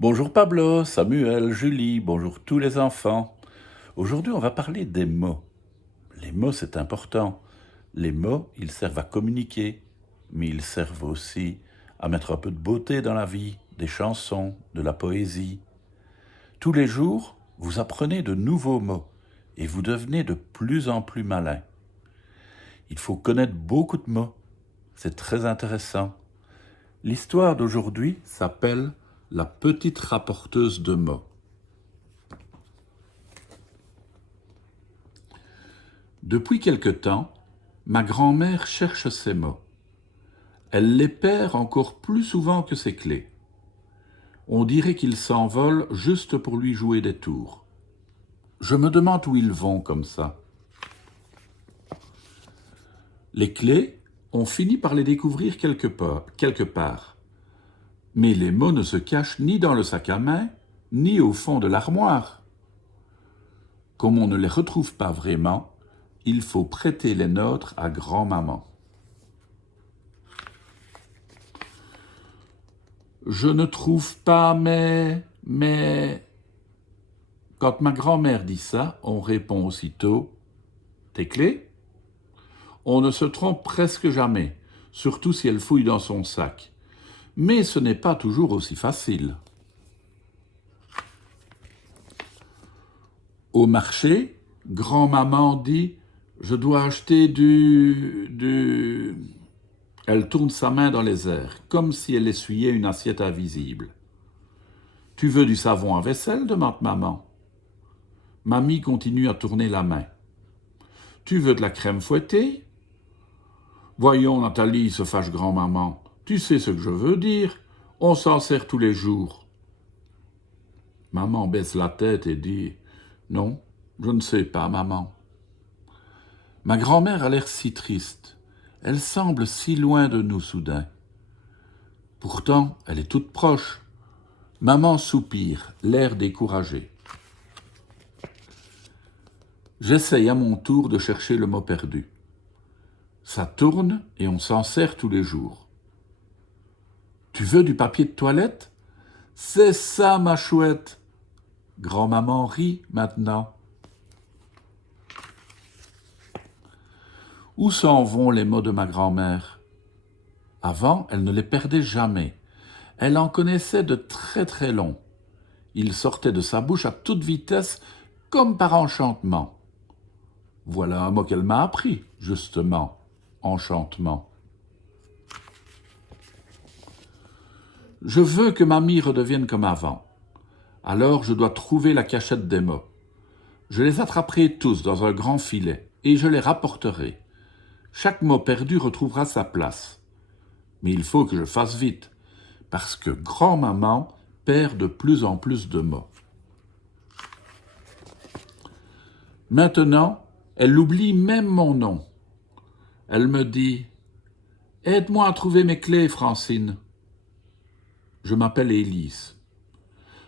Bonjour Pablo, Samuel, Julie, bonjour tous les enfants. Aujourd'hui, on va parler des mots. Les mots, c'est important. Les mots, ils servent à communiquer, mais ils servent aussi à mettre un peu de beauté dans la vie, des chansons, de la poésie. Tous les jours, vous apprenez de nouveaux mots et vous devenez de plus en plus malin. Il faut connaître beaucoup de mots. C'est très intéressant. L'histoire d'aujourd'hui s'appelle La petite rapporteuse de mots. Depuis quelque temps, ma grand-mère cherche ses mots. Elle les perd encore plus souvent que ses clés. On dirait qu'ils s'envolent juste pour lui jouer des tours. Je me demande où ils vont comme ça. Les clés, on finit par les découvrir quelque part. Mais les mots ne se cachent ni dans le sac à main, ni au fond de l'armoire. Comme on ne les retrouve pas vraiment, il faut prêter les nôtres à grand-maman. Je ne trouve pas, mais... Quand ma grand-mère dit ça, on répond aussitôt « Tes clés ?» On ne se trompe presque jamais, surtout si elle fouille dans son sac. Mais ce n'est pas toujours aussi facile. Au marché, grand-maman dit « Je dois acheter du... » Elle tourne sa main dans les airs, comme si elle essuyait une assiette invisible. « Tu veux du savon à vaisselle ?» demande maman. Mamie continue à tourner la main. « Tu veux de la crème fouettée ?» Voyons, Nathalie, se fâche grand-maman. Tu sais ce que je veux dire. On s'en sert tous les jours. Maman baisse la tête et dit « Non, je ne sais pas, maman. » Ma grand-mère a l'air si triste. Elle semble si loin de nous soudain. Pourtant, elle est toute proche. Maman soupire, l'air découragé. J'essaye à mon tour de chercher le mot perdu. Ça tourne et on s'en sert tous les jours. Tu veux du papier de toilette ? C'est ça, ma chouette. Grand-maman rit maintenant. Où s'en vont les mots de ma grand-mère ? Avant, elle ne les perdait jamais. Elle en connaissait de très très longs. Ils sortaient de sa bouche à toute vitesse, comme par enchantement. Voilà un mot qu'elle m'a appris, justement, enchantement. Je veux que mamie redevienne comme avant. Alors je dois trouver la cachette des mots. Je les attraperai tous dans un grand filet et je les rapporterai. Chaque mot perdu retrouvera sa place. Mais il faut que je fasse vite, parce que grand-maman perd de plus en plus de mots. Maintenant, elle oublie même mon nom. Elle me dit « Aide-moi à trouver mes clés, Francine. » Je m'appelle Élise.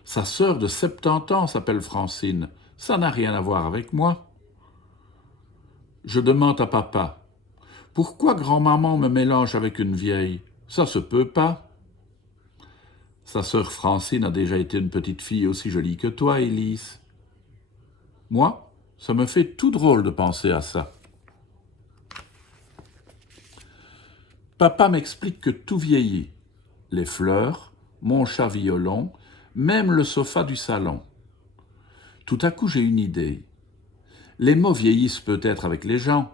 Sa sœur de 70 ans s'appelle Francine. Ça n'a rien à voir avec moi. Je demande à papa « Pourquoi grand-maman me mélange avec une vieille ? Ça se peut pas. » Sa sœur Francine a déjà été une petite fille aussi jolie que toi, Élise. Moi, ça me fait tout drôle de penser à ça. Papa m'explique que tout vieillit. Les fleurs, mon chat violon, même le sofa du salon. Tout à coup, j'ai une idée. Les mots vieillissent peut-être avec les gens.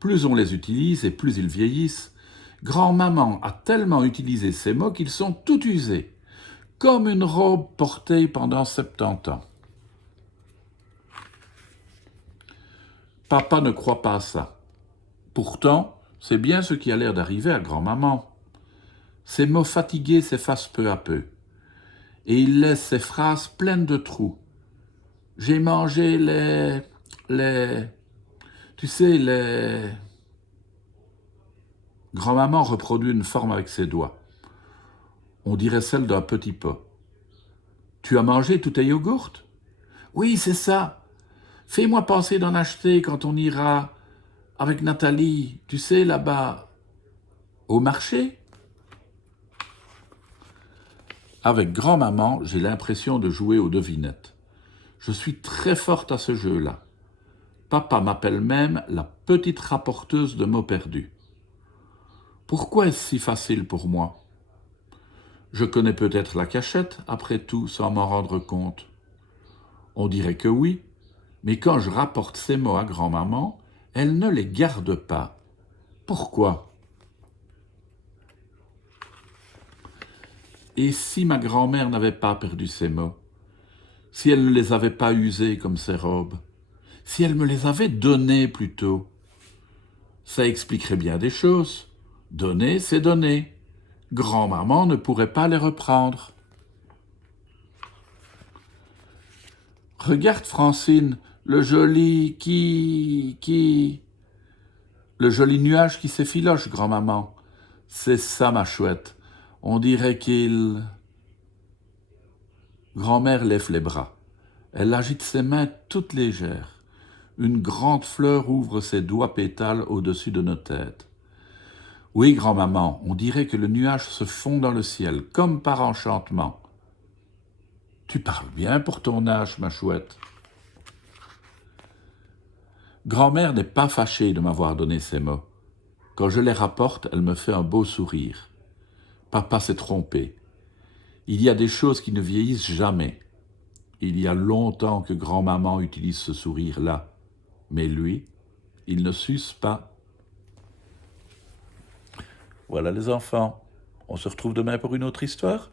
Plus on les utilise et plus ils vieillissent. Grand-maman a tellement utilisé ces mots qu'ils sont tout usés, comme une robe portée pendant 70 ans. Papa ne croit pas à ça. Pourtant, c'est bien ce qui a l'air d'arriver à grand-maman. Ces mots fatigués s'effacent peu à peu, et il laisse ses phrases pleines de trous. J'ai mangé les... Tu sais, les... Grand-maman reproduit une forme avec ses doigts. On dirait celle d'un petit pot. Tu as mangé tous tes yogourts ? Oui, c'est ça. Fais-moi penser d'en acheter quand on ira avec Nathalie, tu sais, là-bas, au marché. Avec grand-maman, j'ai l'impression de jouer aux devinettes. Je suis très forte à ce jeu-là. Papa m'appelle même la petite rapporteuse de mots perdus. Pourquoi est-ce si facile pour moi? Je connais peut-être la cachette, après tout, sans m'en rendre compte. On dirait que oui, mais quand je rapporte ces mots à grand-maman, elle ne les garde pas. Pourquoi? Et si ma grand-mère n'avait pas perdu ses mots? Si elle ne les avait pas usés comme ses robes? Si elle me les avait donnés plutôt? Ça expliquerait bien des choses. Donner, c'est donner. Grand-maman ne pourrait pas les reprendre. Regarde, Francine, le joli le joli nuage qui s'effiloche, grand-maman. C'est ça, ma chouette. On dirait qu'il... Grand-mère lève les bras. Elle agite ses mains toutes légères. Une grande fleur ouvre ses doigts pétales au-dessus de nos têtes. Oui, grand-maman, on dirait que le nuage se fond dans le ciel, comme par enchantement. Tu parles bien pour ton âge, ma chouette. Grand-mère n'est pas fâchée de m'avoir donné ces mots. Quand je les rapporte, elle me fait un beau sourire. Papa s'est trompé. Il y a des choses qui ne vieillissent jamais. Il y a longtemps que grand-maman utilise ce sourire-là. Mais lui, il ne s'use pas. Voilà les enfants. On se retrouve demain pour une autre histoire.